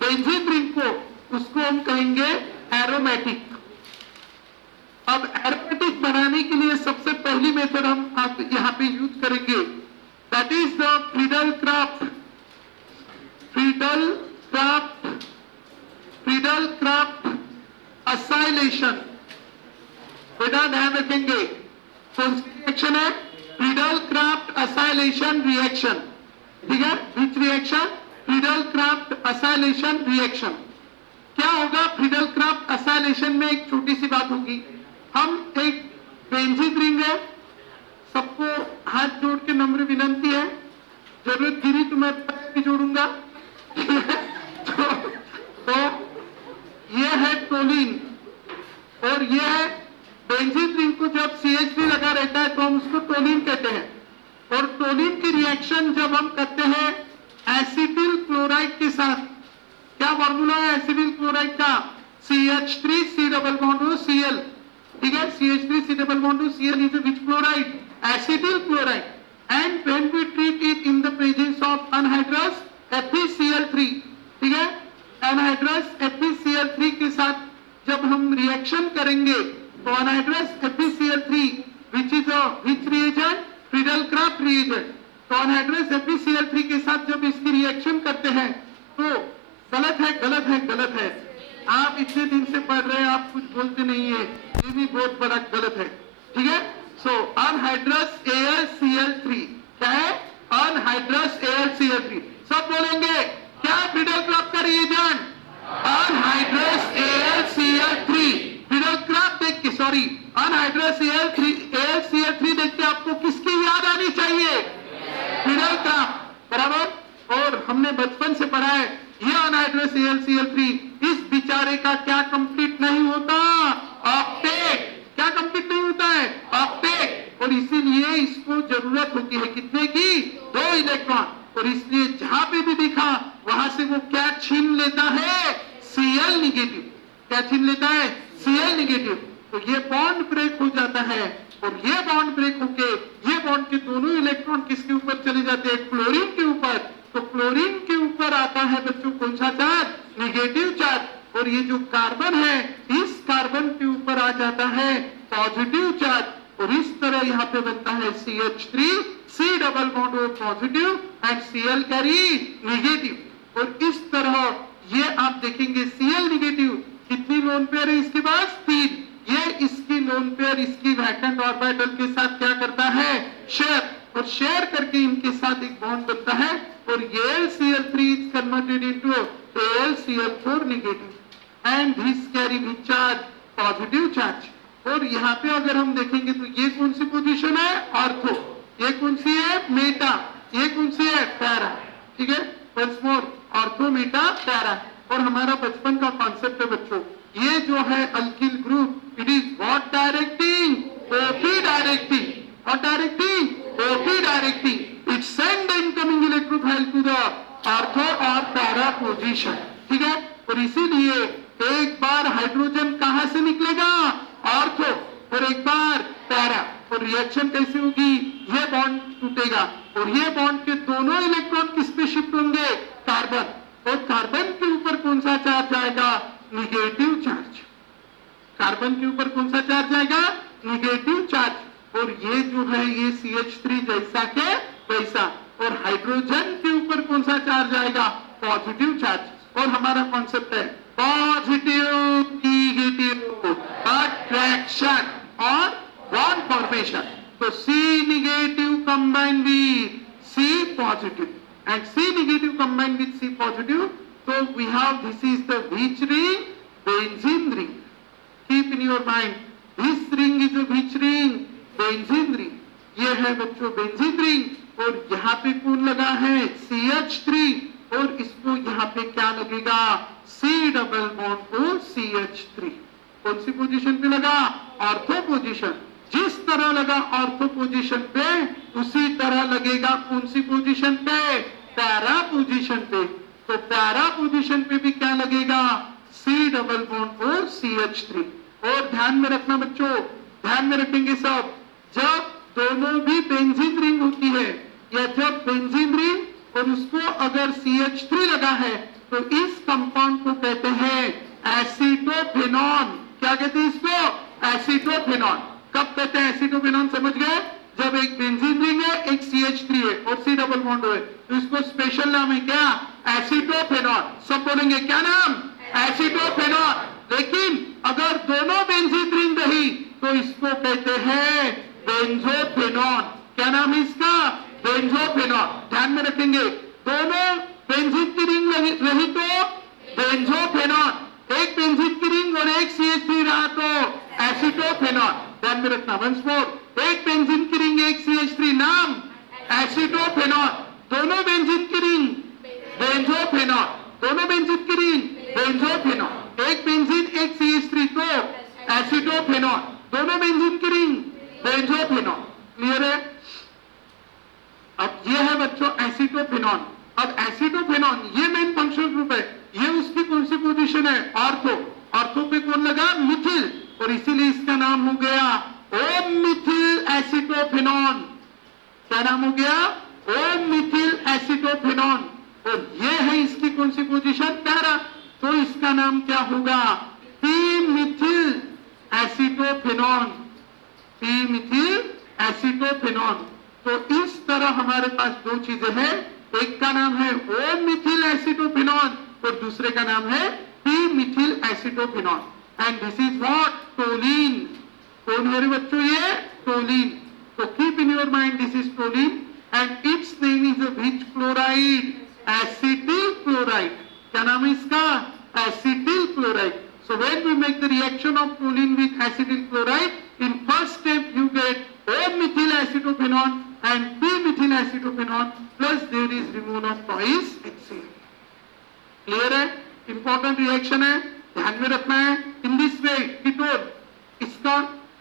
Benzene ring को, उसको हम कहेंगे एरोमेटिक। अब एरोमेटिक बनाने के लिए सबसे पहली मेथड हम आप यहाँ पे यूज करेंगे, that is the Friedel-Crafts acylation. बेटा ध्यान रखेंगे, कौन सी रिएक्शन है? Friedel-Crafts acylation reaction. ठीक है, which reaction? Friedel-Crafts acylation reaction. क्या होगा फ्रीडल-क्राफ्ट असाइलेशन में? एक छोटी सी बात होगी, हम एक बेंजीन रिंग है, सबको हाथ जोड़ के नम्र विनंती है, जरूरत गिरी तो मैं पैर भी जोड़ूंगा। तो ये है टोलिन और ये है बेंजीन रिंग को जब CH3 लगा रहता है तो हम उसको टोलिन कहते हैं। और टोलिन की रिएक्शन जब हम करते हैं एसिटिल क्लोराइड के साथ, क्या फॉर्मूला है एसिटिल क्लोराइड का? CH3 C double bond O Cl। ठीक है, CH3 C double bond O Cl is a which chloride? Acetyl chloride. And when we treat it in the presence of anhydrous FeCl3, ठीक है, anhydrous FeCl3 के साथ जब हम reaction करेंगे तो anhydrous FeCl3 which is a which reagent? Friedel-Crafts reagent। तो anhydrous FeCl3 के साथ जब इसकी रिएक्शन करते हैं तो गलत है, गलत है, गलत है। आप इतने दिन से पढ़ रहे हैं, आप कुछ बोलते नहीं है, ये भी बहुत बड़ा गलत है। ठीक है, सो अनहाइड्रस AlCl3 क्या है? Anhydrous AlCl3। सब बोलेंगे क्या? फ्रीडल-क्राफ्ट का रिएजेंट अनहाइड्रस AlCl3। फ्रीडल-क्राफ्ट देख के, सॉरी, अनहाइड्रस AlCl3 देख के आपको किसकी याद आनी चाहिए? फ्रीडल-क्राफ्ट, बराबर। और हमने बचपन से पढ़ा है ये अनहाइड्रस AlCl3 इस बेचारे का क्या कंप्लीट नहीं होता? ऑक्टेट। क्या कंप्लीट नहीं होता है? ऑक्टेट। और इसीलिए इसको जरूरत होती है कितने की? 2 इलेक्ट्रॉन। और इसलिए जहां पे भी दिखा वहां से वो क्या छीन लेता है? Cl negative. क्या छीन लेता है? Cl negative. तो ये बॉन्ड ब्रेक हो जाता है और ये बॉन्ड ब्रेक होके ये बॉन्ड के दोनों इलेक्ट्रॉन किसके ऊपर चले जाते हैं? क्लोरीन के ऊपर। तो क्लोरीन के ऊपर आता है बच्चों कौन सा चार्ज? Negative charge. और ये जो कार्बन है इस कार्बन के ऊपर आ जाता है पॉजिटिव चार्ज। और इस तरह यहाँ पे बनता है CH3 C double bond O positive and Cl carry negative. और इस तरह ये आप देखेंगे Cl निगेटिव कितनी लोन पेयर है इसके पास? 3। ये इसकी लोन पेयर इसकी वैकेंट ऑर्बिटल के साथ क्या करता है? शेयर। और शेयर करके इनके साथ एक बॉन्ड बनता है और AlCl3 is converted into AlCl4 negative and this carry which charge? Positive charge. और यहाँ पे अगर हम देखेंगे तो ये कौन सी पोजीशन है? ऑर्थो। ये कौन सी है? मेटा। ये कौन सी है? पैरा। ठीक है, once more, ortho, meta, para. और हमारा बचपन का कॉन्सेप्ट है बच्चों, ये जो है alkyl group it is what directing? OP directing. और directing OP directing it send the incoming electrophile to the ortho और पैरा पोजीशन। ठीक है, और इसीलिए एक बार हाइड्रोजन कहां से निकलेगा? ऑर्थो। और एक बार पैरा। और रिएक्शन कैसी होगी? ये बॉन्ड टूटेगा और ये बॉन्ड के दोनों इलेक्ट्रॉन किस पे शिफ्ट होंगे? कार्बन। और कार्बन के ऊपर कौन सा चार्ज आएगा? Negative charge. कार्बन के ऊपर कौन सा चार्ज आएगा? Negative charge. और ये जो है ये CH3 जैसा के वैसा। और हाइड्रोजन के ऊपर कौन सा चार्ज आएगा? Positive charge. और हमारा कॉन्सेप्ट है पॉजिटिव निगेटिव अट्रैक्शन और बॉन्ड फॉर्मेशन। तो C negative combine with C positive and C negative combined with C positive, so we have this is the which ring? Benzene ring. Keep in your mind, this ring is a which ring? Benzene ring. ये है बच्चों benzene ring. और यहाँ पे कौन लगा है? CH3। और इसको यहाँ पे क्या लगेगा? C double bond O CH3। कौन सी पोजीशन पे लगा? Ortho position. जिस तरह लगा ऑर्थो पोजीशन पे उसी तरह लगेगा कौन सी पोजीशन पे? पैरा पोजीशन पे। तो पैरा पोजीशन पे भी क्या लगेगा? C double bond O CH3। और ध्यान में रखना बच्चों, ध्यान में रखेंगे सब, जब दोनों भी बेंजीन रिंग होती है या जब बेंजीन रिंग और उसको अगर CH3 लगा है तो इस कंपाउंड को कहते हैं एसिटोफेनॉन। क्या कहते हैं इसको? एसिटोफेनॉन। कब कहते हैं एसिटोफेनॉन? समझ गए? जब एक बेंजीन रिंग है, एक CH3 है और C डबल बॉन्ड है, तो इसको स्पेशल नाम है क्या? एसिटोफेनॉन। सब बोलेंगे क्या नाम? एसिटोफेनॉन। लेकिन अगर दोनों बेंजीन रिंग रही तो इसको कहते हैं बेंजोफेनॉन। क्या नाम है इसका? बेंजोफेनॉन। ध्यान में रखेंगे, दोनों बेंजीन की रिंग रही तो बेंजोफेनॉन, एक बेंजीन की रिंग और एक CH3 रहा तो एसिटोफेनॉन। ध्यान में रखना। वंस मोर, एक बेंजीन की रिंग एक CH3, नाम एसिटोफेनॉन। दोनों बेंजीन की रिंग बेंजोफेनॉन, दोनों बेंजीन की रिंग बेंजोफेनॉन। एक बेंजीन एक CH3 तो एसिटोफेनॉन, दोनों बेंजीन की रिंग बेंजोफेनॉन। क्लियर है? अब ये है बच्चों एसिटोफेनॉन। अब एसिटोफेनॉन ये मेन फंक्शनल ग्रुप है। ये उसकी कौन सी पोजीशन है? ऑर्थो। ऑर्थो पे कौन लगा? मिथिल, और इसीलिए इसका नाम हो गया ओ मिथिल एसिटोफेनॉन। क्या नाम हो गया? ओ मिथिल एसिटोफेनॉन। और ये है इसकी कौन सी पोजीशन? पैरा। तो इसका नाम क्या होगा? P methyl एसिटोफेनॉन। P methyl एसिटोफेनॉन। तो इस तरह हमारे पास दो चीजें हैं, एक का नाम है ओ मिथिल एसिटोफेनॉन और दूसरे का नाम है P methyl acetophenone. And this is what? Toluene. कौन है रे बच्चों? ये टोलिन। तो keep in your mind this is toluene and its name is which chloride? Acetyl chloride. क्या नाम है इसका? Acetyl chloride. So when we make the reaction of toluene with acetyl chloride, in first step you get O-methyl acetophenone and P-methyl acetophenone plus there is removal of twice HCl. Clear है? Important reaction है, ध्यान में रखना है। In this way, ketone, इसका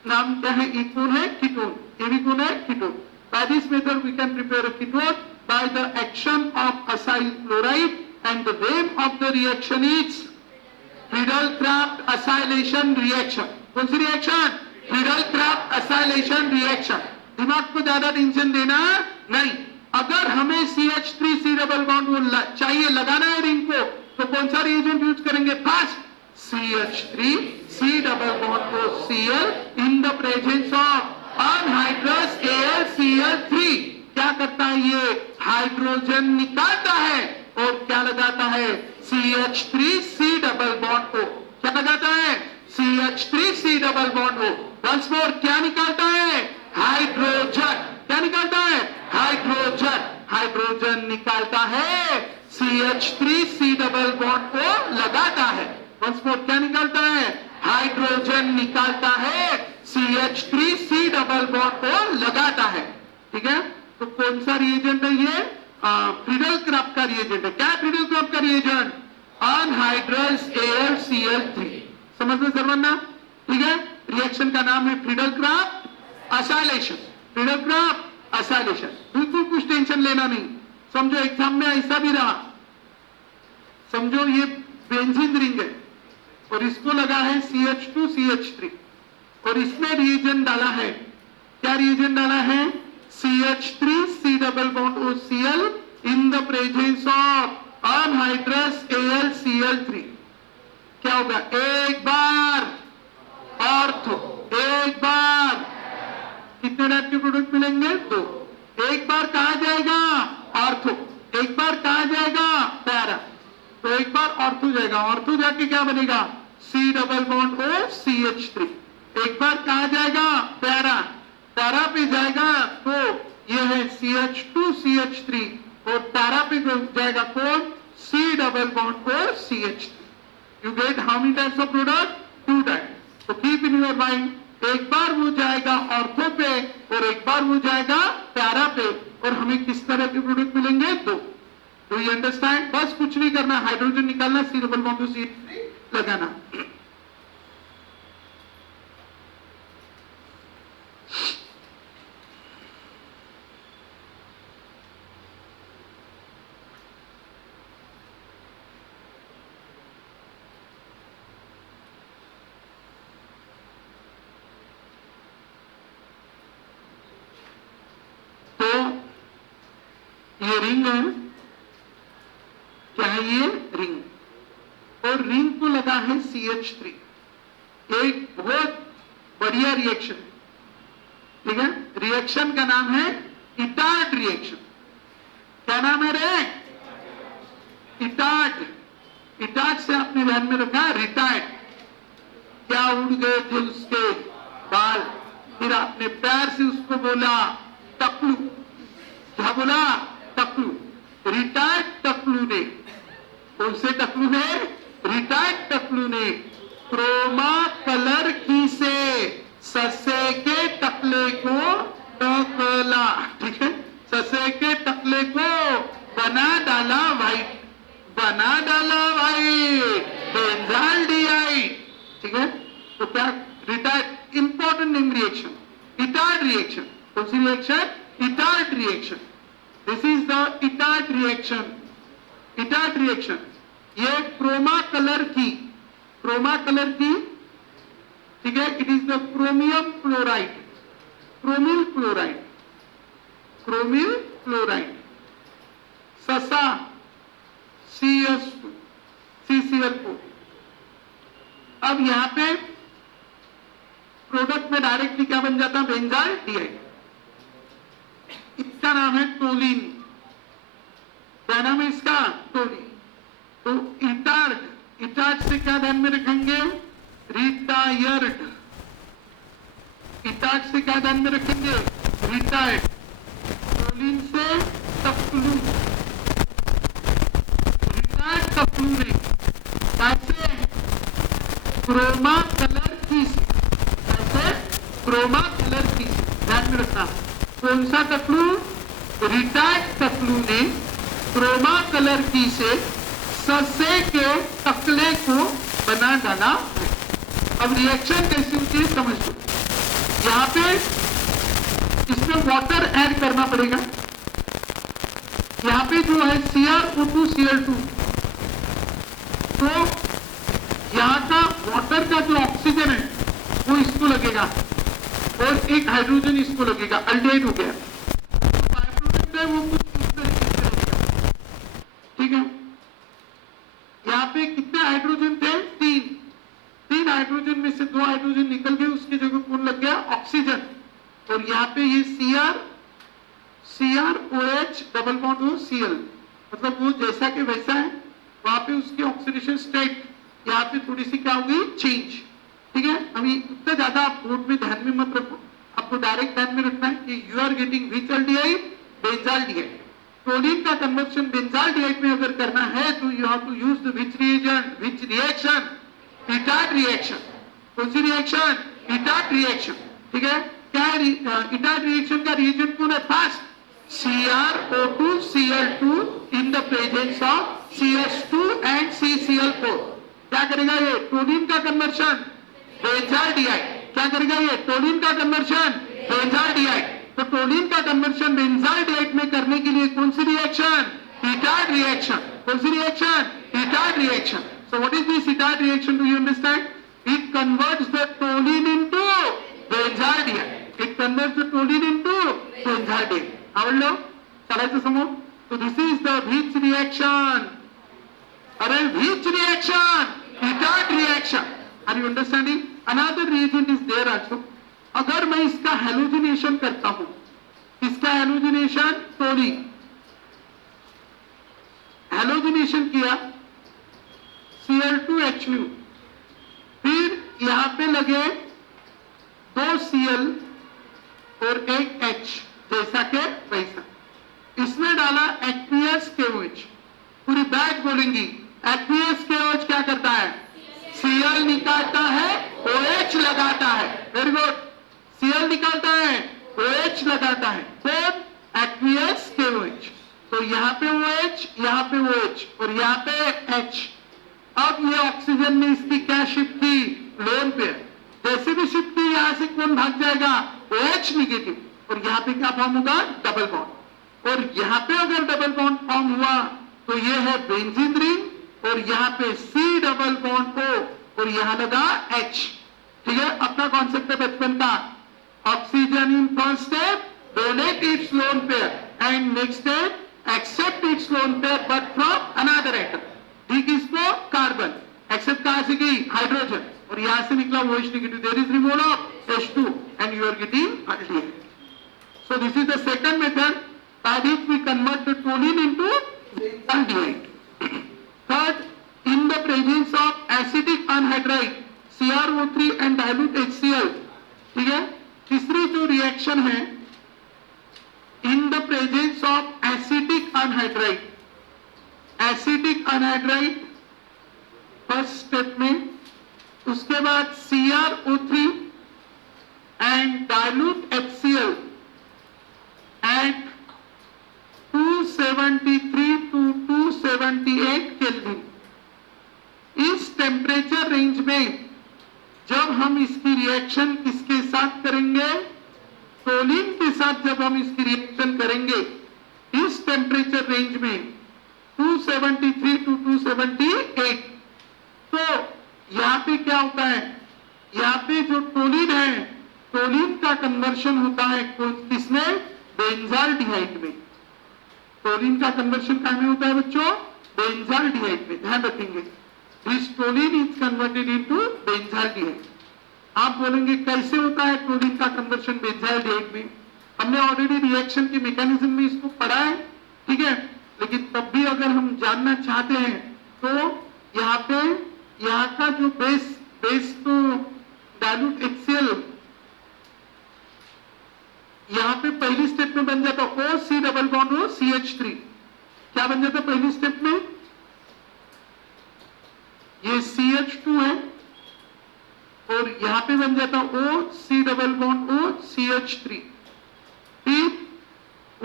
नाम क्या है? इथोन है, कीटोन। ये भी कौन है? Ketone. By this method we can prepare a ketone by the action of acyl chloride and the name of the reaction is Friedel-Crafts acylation reaction। कौन सी रिएक्शन? Friedel-Crafts acylation reaction। दिमाग को ज्यादा टेंशन देना नहीं। अगर हमें CH3C डबल बॉन्ड चाहिए, लगाना है रिंग को, तो कौन सा रिएजेंट यूज करेंगे? फर्स्ट CH3C डबल बॉन्ड को Cl in the presence of anhydrous AlCl3। क्या करता है ये? हाइड्रोजन निकालता है और क्या लगाता है? CH3C डबल बॉन्ड को। क्या लगाता है? CH3C डबल बॉन्ड को। वंस मोर, क्या निकालता है? हाइड्रोजन। क्या निकालता है? हाइड्रोजन। हाइड्रोजन निकालता है, CH3C डबल बॉन्ड को लगाता है। वंस मोर, क्या निकालता है? हाइड्रोजन निकालता है, CH3C डबल बॉन्ड को लगाता है। ठीक है? तो कौन सा रिएजेंट है ये? फ्रीडल-क्राफ्ट का रिएजेंट है। क्या फ्रीडल-क्राफ्ट का रिएजेंट? Anhydrous AlCl3। समझ में सर्वन्ना? ठीक है? रिएक्शन का नाम है फ्रीडल-क्राफ्ट असाइलेशन। Friedel-Crafts acylation. बिल्कुल कुछ टेंशन लेना नहीं। समझो एग्जाम में ऐसा भी रहा, समझो ये बेंजीन रिंग है और इसको लगा है CH2 CH3 और इसमें रिएजेंट डाला है। क्या रिएजेंट डाला है? CH3C double bond OCl in the presence of anhydrous AlCl3। क्या होगा? एक बार ऑर्थो, एक बार कितने टाइप के प्रोडक्ट मिलेंगे? दो। एक बार कहा जाएगा ऑर्थो, एक बार कहा जाएगा पैरा। तो एक बार ऑर्थो जाएगा, ऑर्थो जाके क्या बनेगा? C double bond O CH3। एक बार कहा जाएगा पैरा, पैरा पे जाएगा तो ये है CH2 CH3 और पैरा पे जाएगा कौन? C double bond O CH3। You get how many types of product? 2 types। So keep in your mind, एक बार वो जाएगा ऑर्थो पे और एक बार वो जाएगा पैरा पे, और हमें किस तरह के प्रोडक्ट मिलेंगे? दो। Do you understand? बस कुछ नहीं करना, हाइड्रोजन निकालना, C double bond O CH3 लगाना। ये रिंग है, क्या है ये रिंग, और रिंग को लगा है CH3। एक बहुत बढ़िया रिएक्शन, ठीक है। रिएक्शन का नाम है इटार्ड रिएक्शन। क्या नाम है रे? इटार्ड। इटार्ड से आपने ध्यान में रखा रिटार्ड। क्या उड़ गए थे उसके बाल, फिर आपने पैर से उसको बोला टकलू। क्या बोला? टकलू। रिटार्ड टकलू ने, कौन से टकलू ने? रिटार्ड टकलू ने क्रोमा कलर की से ससे के टकले को टकला, ठीक है। ससे के टकले को बना डाला व्हाइट, बना डाला व्हाइट, बेंजाल्डिहाइड, ठीक है। तो क्या? Etard, important name reaction, Etard reaction. कौन सी reaction? Etard reaction. This is the Etard reaction. Etard reaction ये क्रोमा कलर की, क्रोमा कलर की, ठीक है। It is the chromium chloride, chromyl chloride, chromyl chloride. ससा CS2 CCl4। अब यहां पे प्रोडक्ट में डायरेक्टली क्या बन जाता है? बेंजाल्डिहाइड। इसका नाम है टोलिन। क्या नाम है इसका? टोलिन। तो इटार्ड, इटार्ड से क्या ध्यान में रखेंगे? रिटायर्ड। इटार्ड से क्या ध्यान में रखेंगे? रिटायर्ड। टोलिन से टकलू, रिटायर्ड टकलू ने कैसे? क्रोमा कलर की, कैसे? क्रोमा कलर की। ध्यान में रखना, कौन सा टकलू? रिटायर्ड टकलू ने क्रोमा कलर की से ससे के टकले को बना डाला। अब रिएक्शन कैसी होती है समझ लो। यहां पे इसमें वाटर ऐड करना पड़ेगा। यहां पे जो है CrO2 Cl2, तो यहां का वाटर का जो ऑक्सीजन है वो इसको लगेगा और एक हाइड्रोजन इसको लगेगा, अल्डिहाइड हो गया। तो बाय प्रोडक्ट है वो कुछ इस तरीके से लगेगा, ठीक है। यहाँ पे कितने हाइड्रोजन थे? 3 हाइड्रोजन में से 2 हाइड्रोजन निकल गए, उसकी जगह कौन लग गया? ऑक्सीजन। और यहाँ पे ये CrOH डबल बॉन्ड हो Cl, मतलब वो जैसा के वैसा है। वहां पे उसकी ऑक्सीडेशन स्टेट यहाँ पे थोड़ी सी क्या होगी? चेंज, ठीक है। अभी इतना ज्यादा आप बोर्ड में ध्यान में मत रखो, आपको डायरेक्ट ध्यान में रखना है कि you are getting which aldehyde? Benzaldehyde. Toluene का कन्वर्शन बेंजाल्डिहाइड में अगर करना है तो you have to use the which reagent, which reaction? Etard reaction. कौन सी रिएक्शन? इटार्ड रिएक्शन, ठीक है। क्या है इटार्ड रिएक्शन का रिएजेंट कौन है? First CrO2 Cl2 in the presence of CH2 and CCl4। क्या करेगा ये? टोलिन का कन्वर्शन बेंजाल्डिहाइड। क्या करेगा ये? टोलिन का कन्वर्शन बेंजाल्डिहाइड। तो टोलिन का कन्वर्शन बेंजाल्डिहाइड में करने के लिए कौन सी रिएक्शन? Etard reaction. कौन सी reaction? Etard reaction. So what is this Itard reaction? Do you understand? It converts the toluene into benzaldehyde. It converts the toluene into benzaldehyde. आवडलो? चालायचं समोर? So this is the which reaction? अरे which reaction? Itard reaction. Are you understanding? Another reagent is there also. अगर मैं इसका halogenation करता हूं, इसका हेलोजिनेशन टोलिन, हेलोजिनेशन किया Cl2H, फिर यहां पे लगे 2 Cl और एक H, जैसा के वैसा। इसमें डाला aqueous KOH। पूरी बैग बोलेंगी aqueous KOH क्या करता है? Cl निकालता है, OH लगाता है। Very good. Cl निकालता है, OH लगाता है। कौन? aqueous KOH। तो यहाँ पे OH, यहाँ पे OH और यहाँ पे H। अब ये ऑक्सीजन ने इसकी क्या शिफ्ट की? लोन पे। जैसे भी शिफ्ट की यहां से कौन भाग जाएगा? OH negative. और यहाँ पे क्या फॉर्म होगा? Double bond. और यहाँ पे अगर डबल बॉन्ड फॉर्म हुआ तो ये है बेंजीन रिंग और यहाँ पे C डबल बॉन्ड O और यहाँ लगा H, ठीक है। अपना कॉन्सेप्ट है बचपन का, oxygen in first step donate its lone pair and next step accept its lone pair but from another atom. डी किसको? कार्बन। एक्सेप्ट कहां से गई? हाइड्रोजन। और यहां से निकला OH negative, there is removal of H2 and you are getting aldehyde. So this is the second method by which we convert the toluene into aldehyde. Third, in the presence of acidic anhydride CrO3 and dilute HCl, ठीक है। तीसरी जो reaction है, in the presence of acidic anhydride, acidic anhydride first step में, उसके बाद CrO3 and dilute HCl at 273 to 278 kelvin. इस temperature range में जब हम इसकी रिएक्शन किसके साथ करेंगे? टोलिन के साथ जब हम इसकी रिएक्शन करेंगे इस टेम्परेचर रेंज में 273 टू 278, तो यहाँ पे क्या होता है? यहाँ पे जो टोलिन है, टोलिन का कन्वर्शन होता है किसमें? बेंजाल्डिहाइड में। टोलिन का कन्वर्शन कहां में होता है बच्चों? बेंजाल्डिहाइड में। ध्यान रखेंगे, this toluene is converted into benzaldehyde. आप बोलेंगे कैसे होता है टोलिन का कन्वर्शन बेंजाल्डिहाइड में? हमने ऑलरेडी रिएक्शन के मैकेनिज्म में इसको पढ़ा है, ठीक है, लेकिन तब भी अगर हम जानना चाहते हैं तो यहाँ पे यहाँ का जो बेस तो डाइल्यूट HCl यहाँ पे पहली स्टेप में बन जाता OC double bond O CH3। क्या बन जाता पहली स्टेप में? ये CH2 है और यहां पे बन जाता OC double bond O CH3। फिर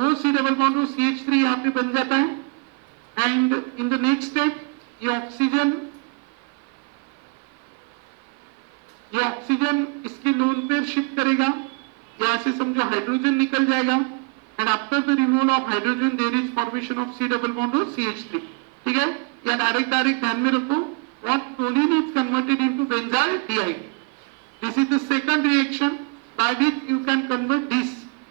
OC double bond O CH3 यहां पे बन जाता है and in the next step ये ऑक्सीजन इसकी लोन पेयर शिफ्ट करेगा, यहां से समझो हाइड्रोजन निकल जाएगा and after the removal of hydrogen there is formation of C double bond O CH3। ठीक है, या डायरेक्ट ध्यान में रखो, what toluene is converted into benzaldehyde. This is the second reaction by which you can convert this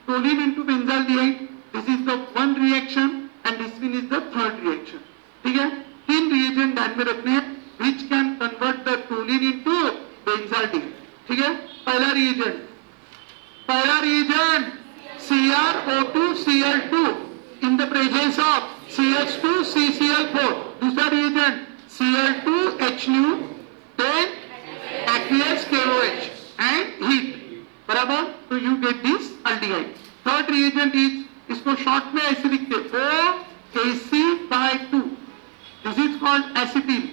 toluene into benzaldehyde. This is the one reaction and this one is the third reaction. ठीक है, तीन reagent ध्यान में रखने हैं which can convert the toluene into benzaldehyde. ठीक है, पहला reagent CrO2 Cl2 in the presence of CH2 CCl4. दूसरा reagent Cl2HNu, then aqueous KOH and heat, बराबर, तो you get this aldehyde. Third reagent is, इसको शॉर्ट में ऐसे लिखते OAC/2. This is called acetyl,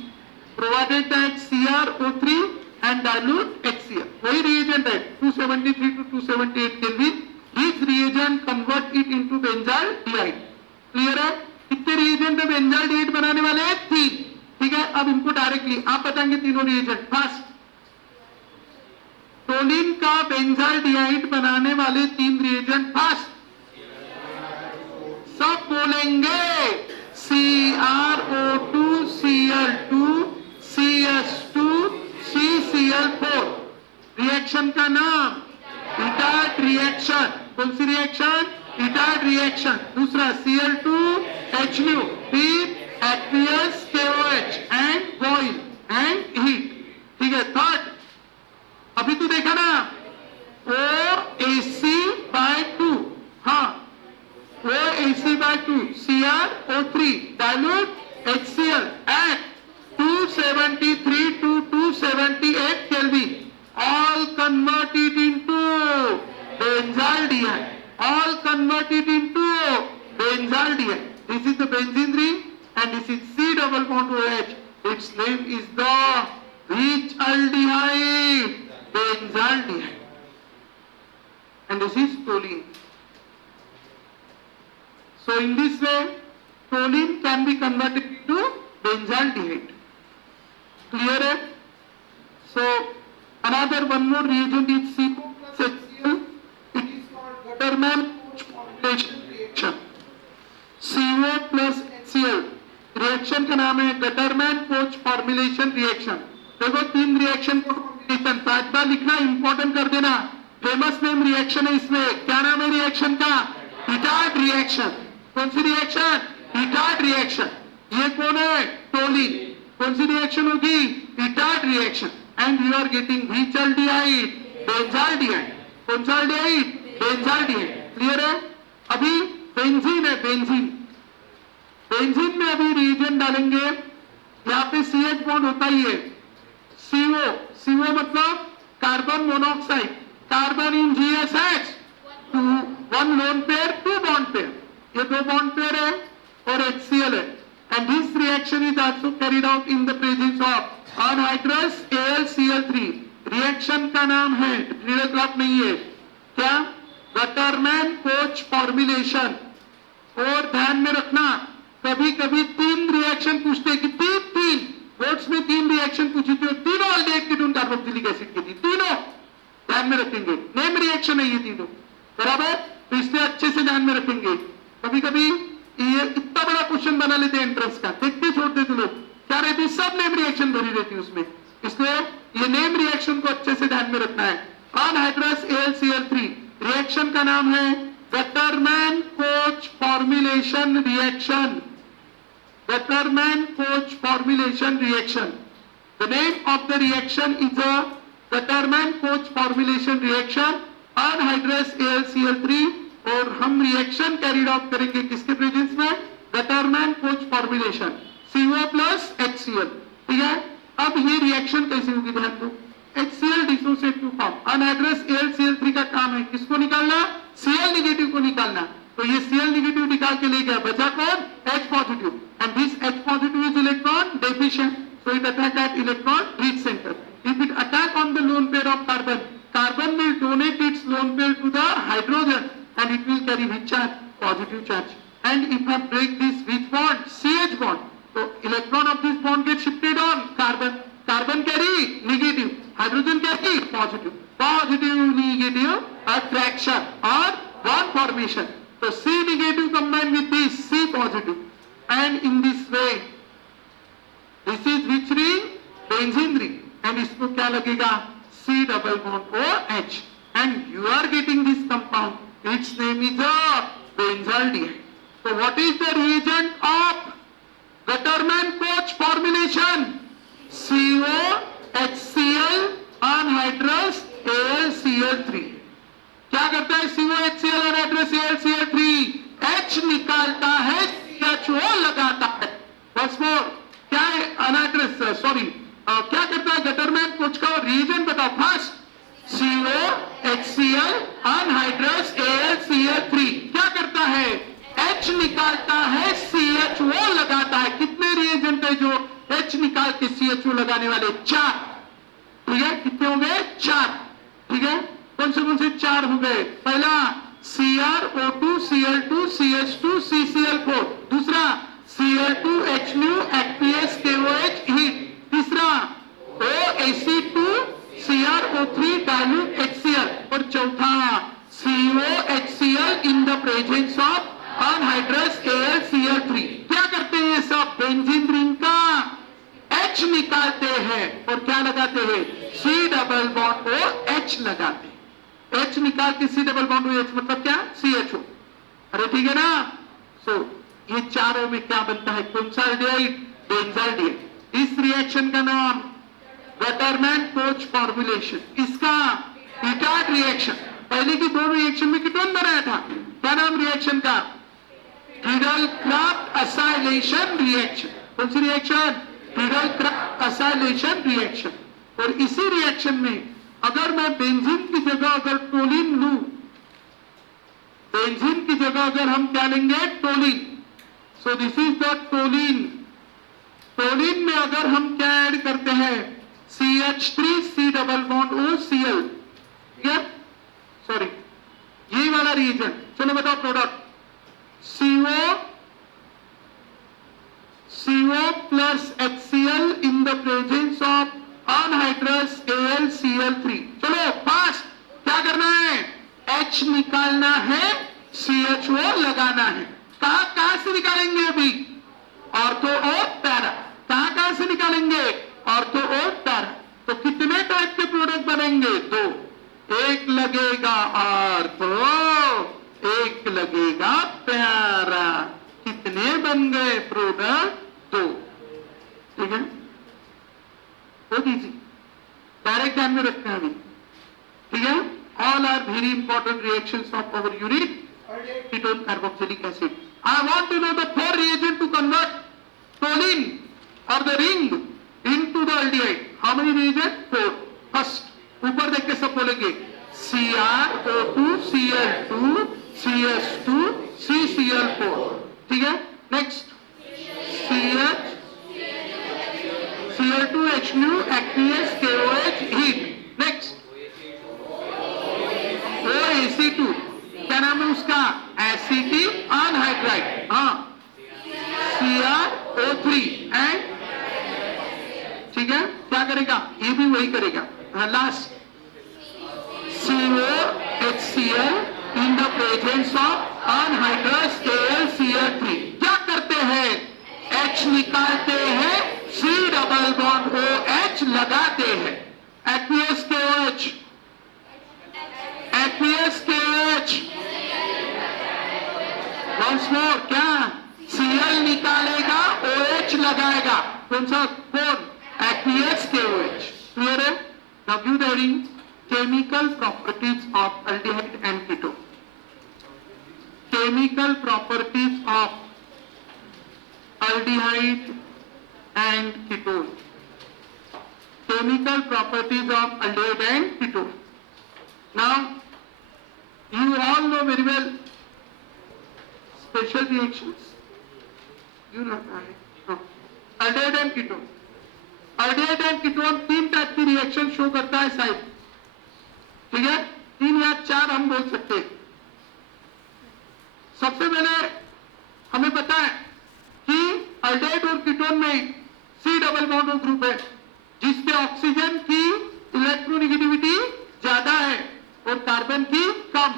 provided that CrO3 and dilute HCl. वही reagent है 273 to 278 Kelvin. This reagent convert it into benzaldehyde. Clear है? कितने reagent में benzaldehyde बनाने वाले हैं? 3. ठीक है, अब इनको डायरेक्टली आप बताएंगे तीनों रिएजेंट। फर्स्ट, टोलिन का बेंजाल्डिहाइड बनाने वाले तीन रिएजेंट। फर्स्ट, सब बोलेंगे CrO2 Cl2 CH2 CCl4। Reaction का नाम इटार्ड रिएक्शन। कौन सी रिएक्शन? Etard reaction. दूसरा Cl2HNu, फिर aqueous KOH and boil and heat। ठीक है, थर्ड, अभी तो देखा ना OAC/2, हाँ OAC/2 CrO3 dilute HCl at 273 to 278 Kelvin, all converted into benzaldehyde, all converted into benzaldehyde. This is the benzene ring and this is C double bond OH. Its name is the which aldehyde? Benzaldehyde. And this is toluene. So in this way, toluene can be converted into benzaldehyde. Clear है? So another one more reagent is CO plus HCl. It is called Gattermann formulation reaction. CO plus HCl reaction का नाम है Gattermann coach formulation reaction. देखो तीन reaction को combination, 5 बार लिखना, important कर देना। फेमस नेम रिएक्शन है इसमें, क्या नाम है रिएक्शन का? Etard reaction. कौन सी रिएक्शन? Etard reaction. ये कौन है? टोलिन। कौन सी रिएक्शन होगी? Etard reaction. And you are getting which aldehyde, benzaldehyde. कौन सा एल्डिहाइड? बेंजाल्डिहाइड। क्लियर है? अभी बेंजीन है, बेंजीन। बेंजीन में अभी रिएजेंट डालेंगे। यहाँ पे CH बॉन्ड होता ही है, CO। CO मतलब carbon monoxide, carbon in GSH, 1 lone pair, 2 bond pair. ये 2 बॉन्ड पेयर है और HCl है। And this reaction is also carried out in the presence of anhydrous AlCl3। Reaction का नाम है, क्लॉक नहीं है क्या? Gattermann coach formulation. और ध्यान में रखना, कभी कभी 3 रिएक्शन पूछते कि तीन बोर्ड्स में 3 रिएक्शन पूछी थी और तीनों अल्डेहाइड कीटोन कार्बोक्सिलिक एसिड की थी, तीनों ध्यान में रखेंगे। नेम रिएक्शन है ये तीनों, बराबर? तो इसलिए अच्छे से ध्यान में रखेंगे। कभी कभी ये इतना बड़ा क्वेश्चन बना लेते हैं एंट्रेंस का, देखते छोड़ देते लोग, क्या रहती? सब नेम रिएक्शन भरी रहती है उसमें। इसलिए ये नेम रिएक्शन को अच्छे से ध्यान में रखना है। अनहाइड्रस AlCl3 रिएक्शन का नाम है Gattermann coach formulation reaction. Gutterman-Koch formulation reaction. The name of the reaction is a Gutterman-Koch formulation reaction, anhydrous AlCl3। और हम रिएक्शन कैरिड आउट करेंगे किसके प्रेजेंस में? Gutterman-Koch formulation, CO plus HCl। ठीक है? अब ये रिएक्शन कैसे होगी? ध्यान दो। HCl dissociative form. Anhydrous AlCl3 का काम है किसको निकालना? Cl नेगेटिव को निकालना। तो ये Cl नेगेटिव निकाल के ले गया, बचा कौन? H positive. And this H positive is electron deficient, so it attack that electron rich center. If it attack on the lone pair of carbon, carbon will donate its lone pair to the hydrogen, and it will carry which charge? Positive charge. And if I break this which bond? CH bond. So electron of this bond gets shifted on carbon. Carbon carry negative, hydrogen carry positive. Positive negative attraction or bond formation. So C negative combined with this C positive. And in this way, this is which ring? Benzene ring. And इसको क्या लगेगा? C double bond OH. And you are getting this compound. Its name is a benzaldehyde. So what is the reagent of Gutterman-Koch formulation? CO HCl anhydrous AlCl3। क्या करता है CO HCl anhydrous AlCl3? H निकालता है, CHO लगाता है। Once more, क्या है anhydrous? Sorry, क्या करता है गटरमैन कोच का? रिएजेंट बताओ first. CO HCl anhydrous AlCl3 क्या करता है? H निकालता है, CHO लगाता है। कितने रिएजेंट है जो H निकाल के CHO लगाने वाले? 4। ठीक है? कितने हो गए? 4। ठीक है? कौन से 4 हो गए? पहला CrO2 Cl2 CH2 CCl4, दूसरा Cl2 HNu HPS KOH heat, तीसरा OAC2 CrO3 dilute HCl, और चौथा COHCl in the presence of anhydrous AlCl3। क्या करते हैं सब? बेंजीन रिंग का H निकालते हैं और क्या लगाते हैं? C डबल बॉन्ड OH लगाते हैं। H निकाल के C डबल बॉन्ड OH मतलब क्या? CHO। अरे ठीक है ना? सो ये चारों में क्या बनता है? कौन सा एल्डिहाइड? बेंजाल्डिहाइड। इस रिएक्शन का नाम गटरमैन-कोच फॉर्मुलेशन। इसका इटार्ड रिएक्शन, पहले की 2 रिएक्शन में कीटोन बनाया था। क्या नाम रिएक्शन का? Friedel-Crafts acylation reaction. कौन सी रिएक्शन? Friedel-Crafts acylation reaction. और इसी रिएक्शन में अगर मैं बेंजीन की जगह अगर टोलिन लूं, बेंजीन की जगह अगर हम क्या लेंगे? Toluene. So this is the toluene. Toluene में अगर हम क्या ऐड करते हैं? CH3 C double bond OCl। ठीक है? सॉरी, यही वाला रिएजेंट। चलो बताओ product. CO plus HCl in the presence of anhydrous AlCl3। चलो फास्ट, क्या करना है? H निकालना है, CHO लगाना है। कहां से निकालेंगे? अभी ऑर्थो और पैरा। कहां से निकालेंगे? ऑर्थो और पैरा। तो कितने टाइप के प्रोडक्ट बनेंगे? 2। एक लगेगा ऑर्थो, एक लगेगा पैरा। बन गए प्रोडक्ट 2। ठीक है, बहुत इजी, डायरेक्ट ध्यान में रखना है अभी। ठीक है, all are very important reactions of our unit ketone carboxylic acid. I want to know the 4 reagents to convert toluene or the ring into the aldehyde. How many reagents? 4. First, ऊपर देख के सब बोलेंगे CrO2, Cl2, CS2, CCl4. ठीक है, next CH, Cl2, HNO, aqueous, KOH, heat. Next OAC2, क्या नाम है उसका? Acetic anhydride. हाँ, CrO3 एंड, ठीक है, क्या करेगा? ये भी वही करेगा। Last COHCl in the presence of anhydrous KlCl3। क्या करते हैं? H निकालते हैं, C डबल बॉन्ड OH लगाते हैं। Aqueous KOH, aqueous KOH, once more, क्या? Cl निकालेगा, OH लगाएगा। कौन सा? कौन? Aqueous KOH। क्लियर है? Now view the heading, chemical properties of aldehyde and ketone. Chemical properties of aldehyde and ketone. Chemical properties of aldehyde and ketone. Now, you all know very well special reactions. You know, aldehyde and ketone. aldehyde and ketone 3 type की reaction show करता है side. ठीक है, 3 या 4 हम बोल सकते हैं। सबसे पहले हमें पता है कि aldehyde और ketone में C double bond O group है, जिसपे ऑक्सीजन की इलेक्ट्रोनेगेटिविटी ज्यादा है और कार्बन की कम,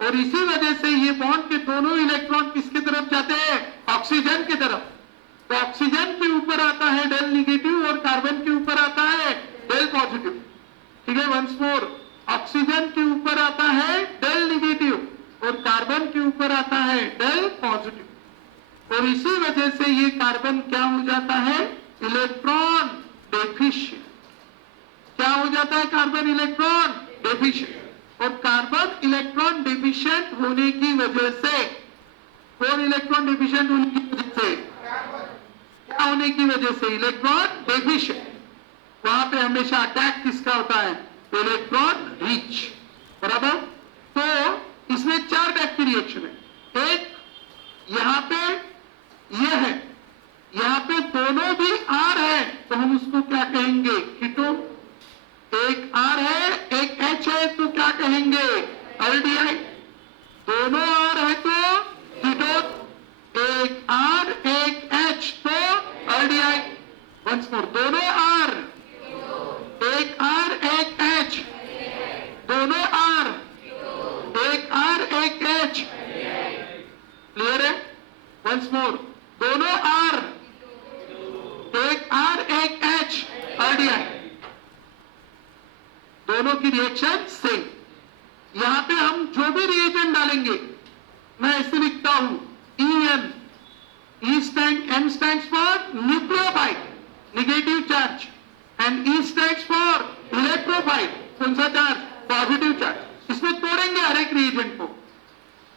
और इसी वजह से ये बॉन्ड के दोनों इलेक्ट्रॉन किसकी तरफ जाते हैं? ऑक्सीजन की तरफ। तो ऑक्सीजन के ऊपर आता है डेल निगेटिव और कार्बन के ऊपर आता है डेल पॉजिटिव। ठीक है, वंस मोर, ऑक्सीजन के ऊपर आता है डेल निगेटिव और कार्बन के ऊपर आता है डेल पॉजिटिव, और इसी वजह से ये कार्बन क्या हो जाता है? Electron deficient. क्या हो जाता है? Carbon electron deficient. और कार्बन इलेक्ट्रॉन डेफिशिएंट होने की वजह से, और इलेक्ट्रॉन डेफिशिएंट होने की वजह से, क्या होने की वजह से? Electron deficient. वहां पे हमेशा अटैक किसका होता है? Electron rich. बराबर। तो इसमें 4 टाइप की रिएक्शन है। एक यहां पे ये है, यहां पे दोनों भी आर है, तो हम उसको क्या कहेंगे? कीटोन। एक आर है, एक एच है, तो क्या कहेंगे? एल्डिहाइड। दोनों आर है तो कीटोन, एक आर एक एच तो एल्डिहाइड। वंस मोर, दोनों आर, एक आर एक एच, दोनों आर, एक आर एक एच। क्लियर है? वंस मोर, दोनों आर, एक आर एक एच, एल्डिहाइड। दोनों की रिएक्शन सेम। यहां पे हम जो भी रिएजेंट डालेंगे, मैं ऐसे लिखता हूं EN, M stands for nucleophile, negative charge, and E stands for electrophile, कौन सा चार्ज? Positive charge. इसमें तोड़ेंगे हर एक रिएजेंट को।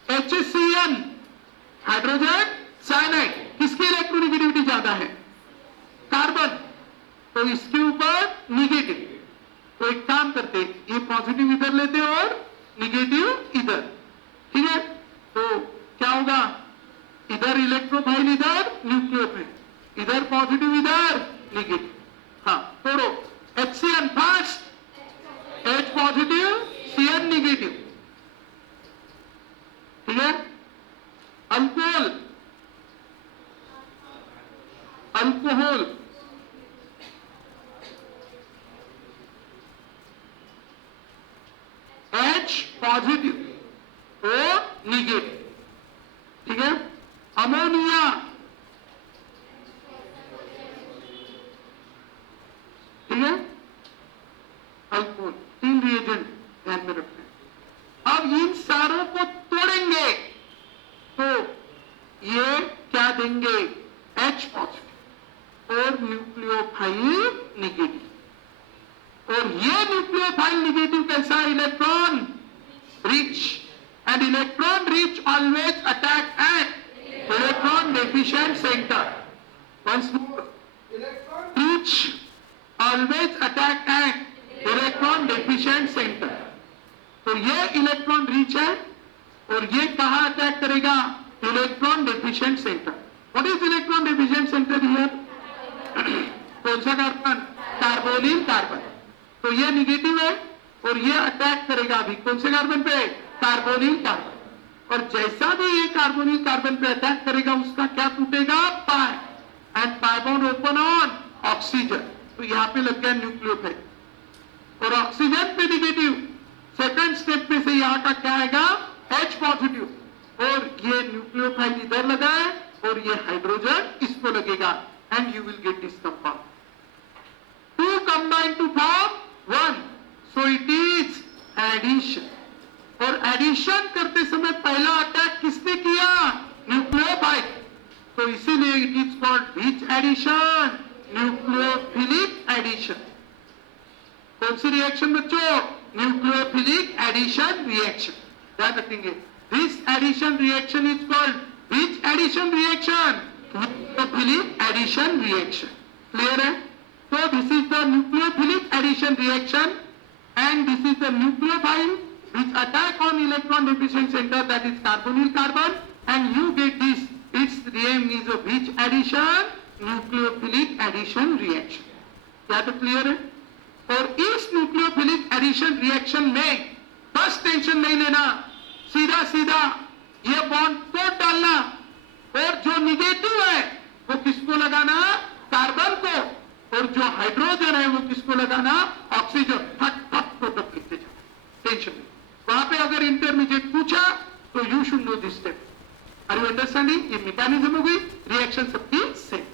HCN, हाइड्रोजन साइनाइड, किसकी इलेक्ट्रोनेगेटिविटी ज्यादा है? कार्बन, तो इसके ऊपर निगेटिव। तो एक काम करते, ये पॉजिटिव इधर लेते और निगेटिव इधर। ठीक है, तो क्या होगा? इधर इलेक्ट्रोफाइल, इधर न्यूक्लियोफाइल, इधर पॉजिटिव, इधर निगेटिव। हाँ, तोड़ो। HCN first, H positive, CN negative. ठीक है, alcohol, alcohol, H positive, O negative. ठीक है, अमोनिया, ठीक है, अल्कोहल। 3 रिएजेंट ध्यान में रखना है। अब इन सारों को तोड़ेंगे तो ये क्या न्यूक्लियोफाइल नेगेटिव कैसा है? Electron rich, and electron rich always attack at electron deficient centre. Once more, rich always attack at electron deficient centre. तो ये इलेक्ट्रॉन रिच है और ये कहां अटैक करेगा? Electron deficient centre. What is electron deficient centre here? कौन सा carbon? Carbonyl carbon. तो ये निगेटिव है और ये अटैक करेगा अभी कौन से कार्बन पे? Carbonyl carbon. और जैसा भी ये कार्बोनिल कार्बन पे अटैक करेगा उसका क्या टूटेगा? Pi, and pi bond open on oxygen. तो यहां पे लग गया न्यूक्लियोफाइल और ऑक्सीजन पे निगेटिव. सेकंड स्टेप पे से यहां का क्या आएगा? H positive. और ये न्यूक्लियोफाइल इधर लगा है और ये हाइड्रोजन इसको लगेगा, and you will get this compound. Two combine to form one, so it is addition. और एडिशन करते समय पहला अटैक किसने किया? न्यूक्लियोफाइल. तो इसीलिए it is called which addition? Nucleophilic addition. कौन सी रिएक्शन बच्चों? Nucleophilic addition reaction. ध्यान रखेंगे. This addition reaction is called which addition reaction? Nucleophilic addition reaction. Clear है? So this is the nucleophilic addition reaction, and this is the nucleophile which attack on electron deficient center, that is carbonyl carbon, and you get this. Its name is of which addition? Nucleophilic addition reaction. क्या तो clear है? और इस nucleophilic addition reaction में बस tension नहीं लेना, सीधा सीधा ये बॉन्ड तोड़ डालना, और जो निगेटिव है वो किसको लगाना? कार्बन को. और जो हाइड्रोजन है वो किसको लगाना? ऑक्सीजन. फट फट प्रोडक्ट लिखते जाओ, टेंशन नहीं. वहां पे अगर इंटरमीडिएट पूछा तो you should know this step. Are you understanding? ये मैकेनिज्म हो गई. रिएक्शन सबकी सेम.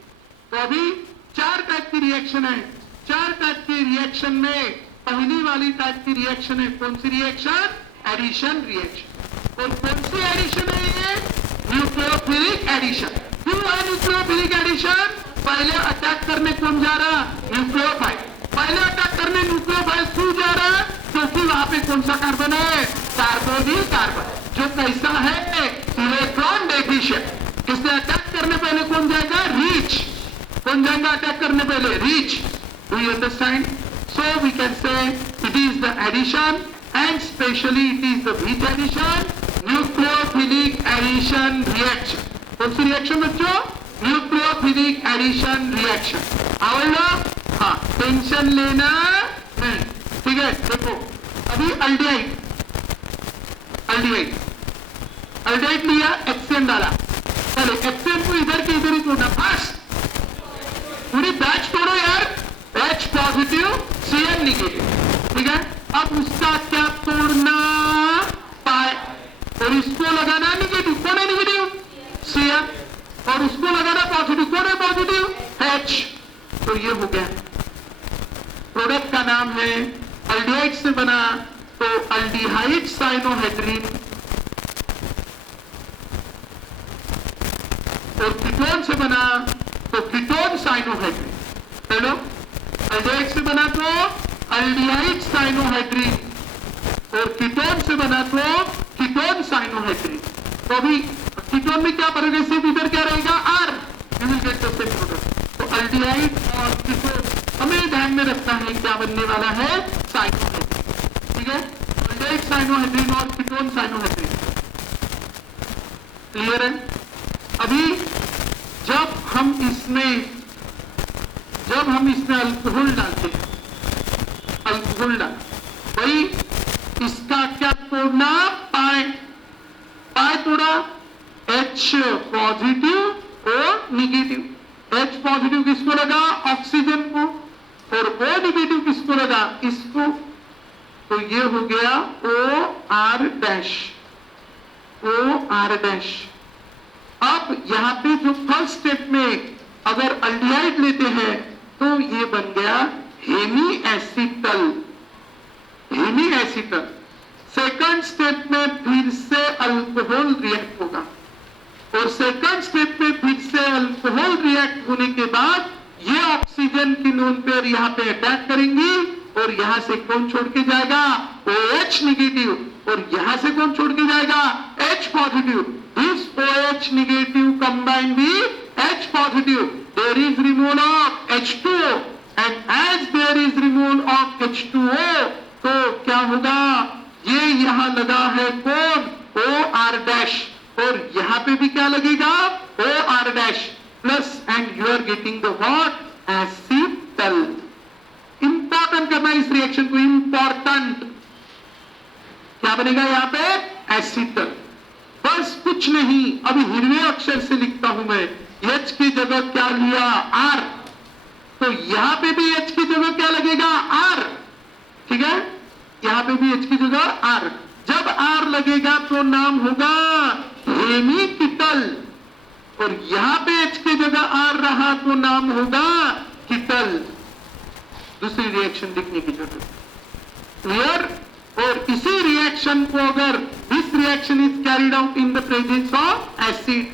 तो अभी 4 टाइप की रिएक्शन है. 4 टाइप की रिएक्शन में पहली वाली टाइप की रिएक्शन है कौन सी रिएक्शन? Addition reaction. और कौन सी एडिशन है ये? Nucleophilic addition. क्यों है न्यूक्लियोफिलिक एडिशन? पहले अटैक करने कौन जा रहा? न्यूक्लियोफाइल. पहले अटैक करने न्यूक्लियोफाइल क्यों जा रहा है? क्योंकि वहां पे कौन सा कार्बन है? कार्बोनिल कार्बन, जो कैसा है? Electron deficient. किसने अटैक करने पहले कौन जाएगा? रिच. कौन जाएगा अटैक करने पहले? Rich. Do you understand? So we can say it is the addition, and specially it is the which addition? Nucleophilic addition reaction. कौन सी रिएक्शन बच्चों? Nucleophilic addition reaction. आवड़ना? हाँ, टेंशन लेना नहीं. ठीक है. देखो अभी अल्डिहाइड लिया, HCN डाला. चलो HCN को इधर के इधर ही तोड़ना. बस पूरी बैच तोड़ो यार. H positive, CN negative. ठीक है. अब उसका क्या तोड़ना? पाई. और इसको लगाना निगेटिव. कौन है निगेटिव? CN. और उसको लगाना पॉजिटिव. कौन है पॉजिटिव? H. तो ये हो गया. प्रोडक्ट का नाम है अल्डिहाइड से बना तो अल्डिहाइड साइनोहेड्रिन, और कीटोन से बना तो कीटोन साइनोहेड्रिन. हेलो. अल्डिहाइड से बना तो अल्डिहाइड साइनोहेड्रिन, और कीटोन से बना तो कीटोन साइनोहेड्रिन. तो अभी कीटोन में क्या फर्क है? सिर्फ इधर क्या रहेगा? R. You will get the same product. तो अल्डिहाइड और कीटोन हमें ध्यान में रखना है क्या बनने वाला है? साइनोहेड्रिन. ठीक है. अल्डिहाइड साइनोहेड्रिन और कीटोन साइनोहेड्रिन. क्लियर है? अभी जब हम इसमें अल्कोहल डालते हैं, अल्कोहल डाल भाई, इसका क्या तोड़ना? पाई. पाई तोड़ा. H पॉजिटिव और निगेटिव. H पॉजिटिव किसको लगा? ऑक्सीजन को. और O निगेटिव किसको लगा? इसको. तो ये हो गया OR डैश. OR dash. अब यहां पे जो फर्स्ट स्टेप में अगर अल्डिहाइड लेते हैं तो ये बन गया hemiacetal. Hemiacetal. Second step में फिर से अल्कोहल रिएक्ट होगा, और सेकंड स्टेप में फिर से अल्कोहल रिएक्ट होने के बाद ये ऑक्सीजन की लोन पेयर यहां पे अटैक करेंगी और यहां से कौन छोड़ के जाएगा? OH negative. और यहां से कौन छोड़ के जाएगा? H positive. This OH negative combine with H positive, there is removal of H2O, and as there is removal of H2O, तो क्या होगा? ये यहां लगा है कौन? OR डैश, और यहां पे भी क्या लगेगा? OR dash plus, and you are getting the what? Acetal. Important करना इस रिएक्शन को, इंपॉर्टेंट। क्या बनेगा यहां पे? एसिटल। बस कुछ नहीं, अभी हिरवे अक्षर से लिखता हूं मैं। H की जगह क्या लिया? R। तो यहां पे भी H की जगह क्या लगेगा? R। ठीक है, यहां पे भी H की जगह R। जब R लगेगा तो नाम होगा हेमिकिटल, और यहां पे H की जगह R रहा तो नाम होगा किटल। दूसरी रिएक्शन लिखने की जरूरत क्लियर? और इसी रिएक्शन को अगर this reaction is carried out in the presence of acid,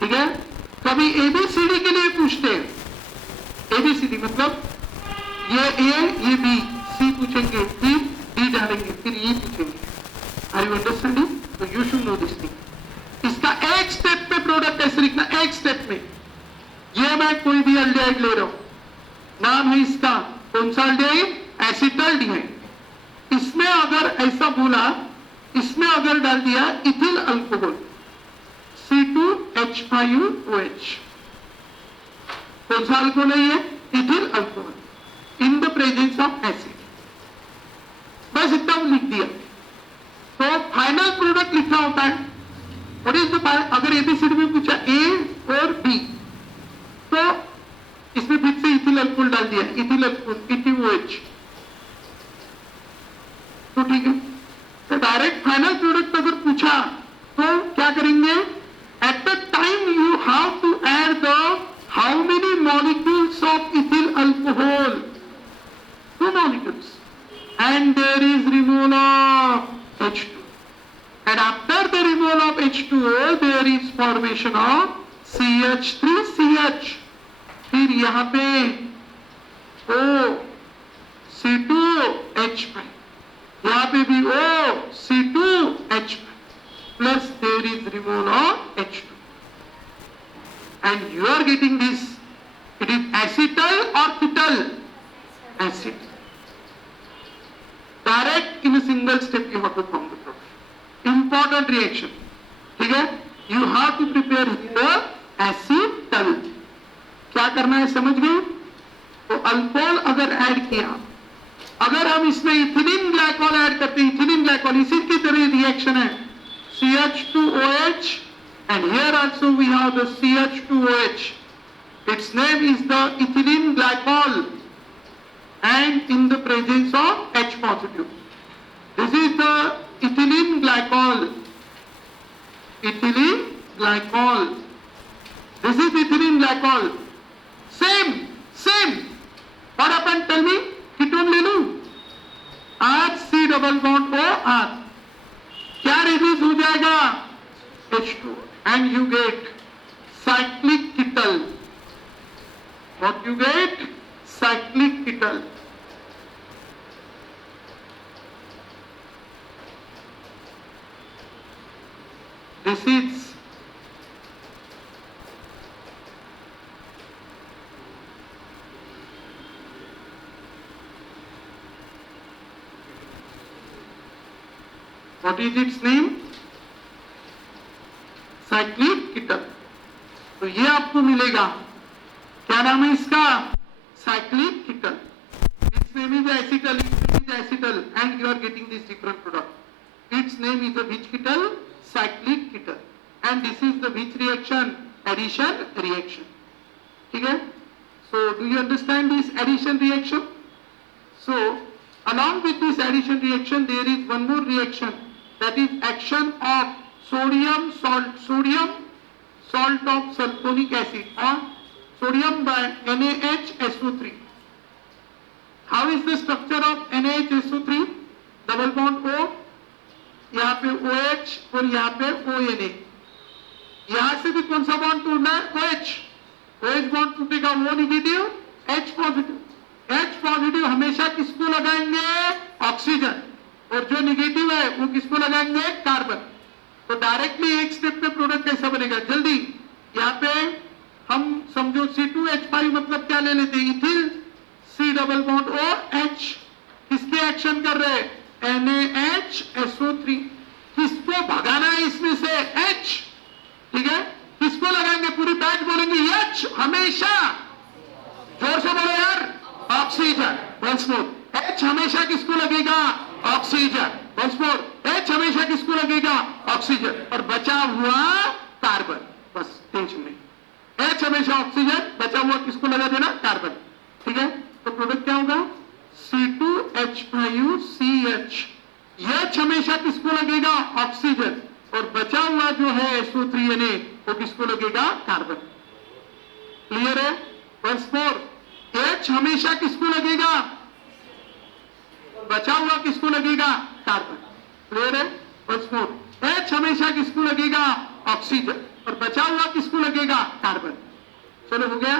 ठीक है, कभी ABCD के लिए पूछते हैं। ABCD मतलब ये A, ये B, C पूछेंगे, फिर D डालेंगे, फिर E पूछेंगे। Are you understanding? तो you should know this thing. इसका एक स्टेप पे प्रोडक्ट ऐसे लिखना, एक स्टेप में। ये मैं कोई भी अल्डिहाइड ले रहा हूं, नाम है इसका कौन सा अल्डिहाइड? एसिटल्डिहाइड। इसमें अगर ऐसा बोला, इसमें अगर डाल दिया इथिल अल्कोहल C2H5OH, कौन सा अल्कोहल है ये? Ethyl alcohol in the presence of acid. बस इतना लिख दिया, तो फाइनल प्रोडक्ट लिखना होता है। व्हाट इज द, अगर ABCD में पूछा A और B, तो इसमें फिर से इथिल अल्कोहल डाल दिया, इथिल अल्कोहल ETOH, तो ठीक है। तो डायरेक्ट फाइनल प्रोडक्ट अगर पूछा तो क्या करेंगे? At the time you have to add the how many molecules of ethyl alcohol? 2 molecules, and there is removal of H2, and after the removal of H2O there is formation of CH3CH, फिर यहां पे O C2H5, यहां पे भी O C2H5, plus there is removal of H2, and you are getting this. It is acetal or ketal? Acid. Direct in a single step you have to form the product. Important reaction. ठीक है? You have to prepare the acetal. क्या करना है समझ गए? तो alcohol अगर add किया, अगर हम इसमें इथिलीन ग्लाइकॉल ऐड करते हैं, इथिलीन ग्लाइकॉल इसी की तरह रिएक्शन है, CH2OH, and here also we have the CH2OH. Its name is the ethylene glycol, and in the presence of H positive. This is the ethylene glycol. Ethylene glycol. This is ethylene glycol. Same. What happened? Tell me. Ketone ले लूं? HC double bond OR. क्या reduce हो जाएगा? H2, and you get cyclic ketal. What you get? Cyclic ketal. This is what is its name? Cyclic ketal. तो ये आपको मिलेगा, क्या नाम है इसका? Cyclic ketal. Its name is acetal, its name is acetal, and you are getting this different product. Its name is the which ketal? Cyclic ketal. And this is the which reaction? Addition reaction. ठीक है? So do you understand this addition reaction? So along with this addition reaction there is one more reaction, that is action of sodium salt of sulfonic acid on sodium by NaHSO3. How is the structure of NaHSO3? Double bond O, यहाँ पे OH और यहाँ पे ONA। यहाँ से भी कौन सा बॉन्ड टूटना है? OH बॉन्ड टूटेगा O नेगेटिव H पॉजिटिव, हमेशा किसको लगाएंगे? ऑक्सीजन। और जो निगेटिव है वो किसको लगाएंगे? कार्बन। तो डायरेक्टली एक स्टेप पे प्रोडक्ट कैसा बनेगा? जल्दी यहाँ पे हम समझो C2H5 मतलब क्या ले लेते हैं? Ethyl C double bond OH किसके एक्शन कर रहे हैं? NaHSO3। किसको भगाना है इसमें से? H। ठीक है, किसको लगाएंगे? पूरी बैच बोलेंगे H हमेशा। जोर से बोलो यार, ऑक्सीजन। वंस मोर, H हमेशा किसको लगेगा? ऑक्सीजन। वंस मोर, H हमेशा किसको लगेगा? ऑक्सीजन। और बचा हुआ कार्बन। बस टेंशन नहीं, H हमेशा ऑक्सीजन, बचा हुआ किसको लगा देना? कार्बन। ठीक है, तो प्रोडक्ट क्या होगा? C2H5CH। H हमेशा किसको लगेगा? ऑक्सीजन। और बचा हुआ जो है SO3Na वो किसको लगेगा? कार्बन। क्लियर है? वंस मोर, H हमेशा किसको लगेगा? बचा हुआ किसको लगेगा? कार्बन। क्लियर है? वंस मोर, H हमेशा किसको लगेगा? ऑक्सीजन। और बचा हुआ किसको लगेगा? कार्बन। चलो हो गया।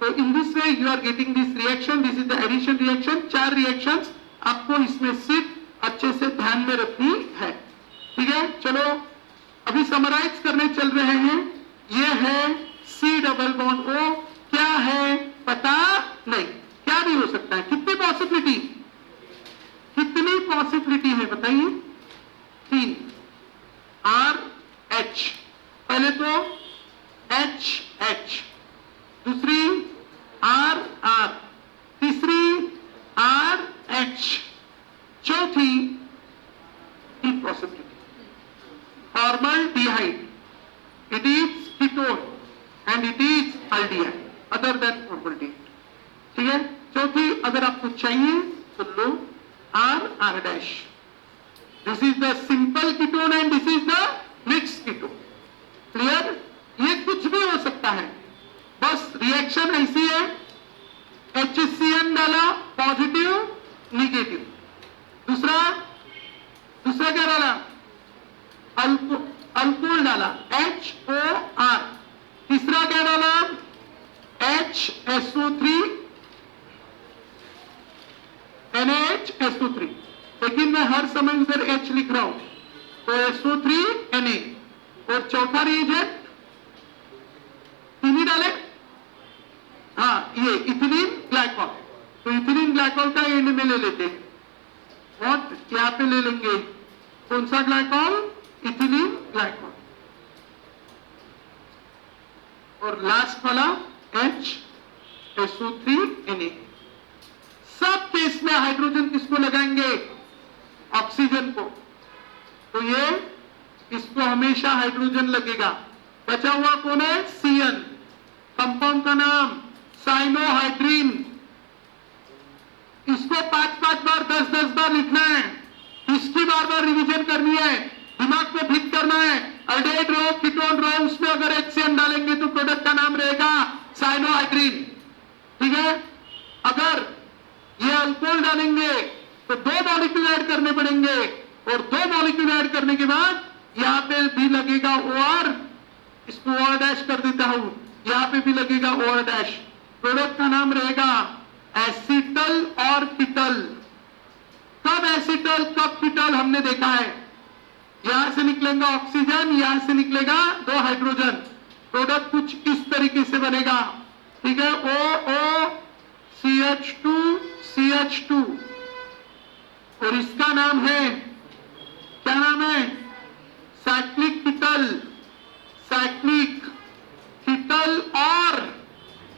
तो in this way you are getting this reaction. This is the addition reaction. 4 reactions आपको इसमें सिर्फ अच्छे से ध्यान में रखनी है। ठीक है, चलो अभी समराइज करने चल रहे हैं। ये है C डबल बॉन्ड O। क्या है पता नहीं, क्या भी हो सकता है। कितनी पॉसिबिलिटी? कितनी पॉसिबिलिटी है बताइए? 3। RH, पहले तो HH, दूसरी RR, तीसरी RH, चौथी possibility formaldehyde. It is ketone and it is aldehyde other than formaldehyde. ठीक है, चौथी अगर आपको चाहिए तो लो R dash. This is the simple ketone and this is the mixed ketone. Clear? ये कुछ भी हो सकता है, बस रिएक्शन ऐसी है। HCN डाला, पॉजिटिव निगेटिव। दूसरा क्या डाला? अल्कोहल डाला, HOR। तीसरा क्या डाला? HSO3 NaHSO3। लेकिन मैं हर समय उधर H लिख रहा हूं, तो SO3Na। और चौथा रिएजेंट 3 ही डाले। हाँ, ये इथिलीन ग्लाइकॉल। तो इथिलीन ग्लाइकॉल का एंड में ले लेते हैं। व्हाट यहां पे ले लेंगे? कौन सा ग्लाइकॉल? Ethylene glycol. और लास्ट वाला HSO3Na। सब केस में हाइड्रोजन किसको लगाएंगे? ऑक्सीजन को। तो ये इसको हमेशा हाइड्रोजन लगेगा। बचा हुआ कौन है? CN। कंपाउंड का नाम साइनोहाइड्रीन। इसको 5-5 बार 10-10 बार लिखना है। इसकी बार-बार रिवीजन करनी है, दिमाग में फिट करना है। अल्डेहाइड रो, कीटोन रो, उसमें अगर HCN डालेंगे तो प्रोडक्ट का नाम रहेगा साइनोहाइड्रीन। ठीक है, अगर ये अल्कोहल डालेंगे तो 2 मॉलिक्यूल ऐड करने पड़ेंगे। और 2 मॉलिक्यूल ऐड करने के बाद यहां पे भी लगेगा OR। इसको OR डैश कर देता हूं, यहां पे भी लगेगा OR डैश। प्रोडक्ट का नाम रहेगा एसिटल और कीटल। कब एसिटल कब कीटल हमने देखा है। यहां से निकलेगा ऑक्सीजन, यहां से निकलेगा 2 हाइड्रोजन। प्रोडक्ट कुछ इस तरीके से बनेगा। ठीक है, OOCH2CH2। और इसका नाम है, क्या नाम है? साइक्लिक कीटल। साइक्लिक कीटल और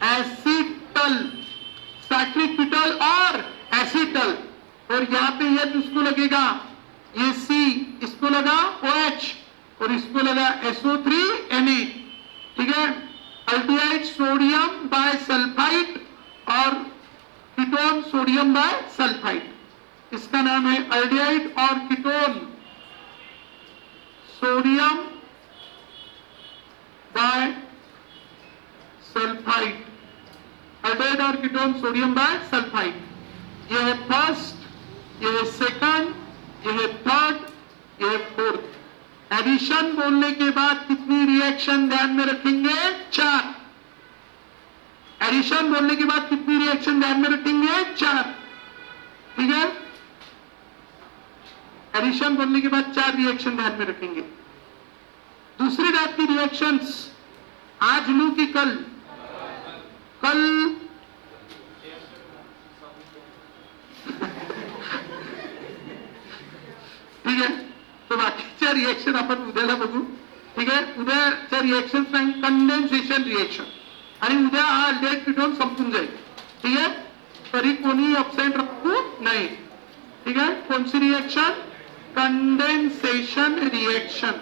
एसिटल। साइक्लिक कीटल और एसिटल। और यहां पे ये किसको लगेगा? ये C, इसको लगा OH और इसको लगा SO3Na। ठीक है, अल्डिहाइड सोडियम बाय सल्फाइड और कीटोन सोडियम बाय सल्फाइड। इसका नाम है अल्डिहाइड और ketone sodium bisulphide. Aldehyde और कीटोन सोडियम बाय सल्फाइड। यह है फर्स्ट, यह है सेकंड, यह है थर्ड, यह है फोर्थ। एडिशन बोलने के बाद कितनी रिएक्शन ध्यान में रखेंगे? 4। एडिशन बोलने के बाद कितनी रिएक्शन ध्यान में रखेंगे? 4। ठीक है। एडिशन बोलने के बाद 4 रिएक्शन ध्यान में रखेंगे। दूसरी टाइप की रिएक्शंस, आज लू की कल, कल ठीक आहे। तर बाकीच्या रिएक्शन आपण उद्याला बघू, ठीक आहे। उद्याच्या रिएक्शन कंडेन्सेशन रिएक्शन, आणि उद्या हा अल्डिहाइड कीटोन संपून जाईल, ठीक आहे। तरी कोणी अबसेंट राहू नाही, ठीक आहे। कोणची रिएक्शन? Condensation reaction.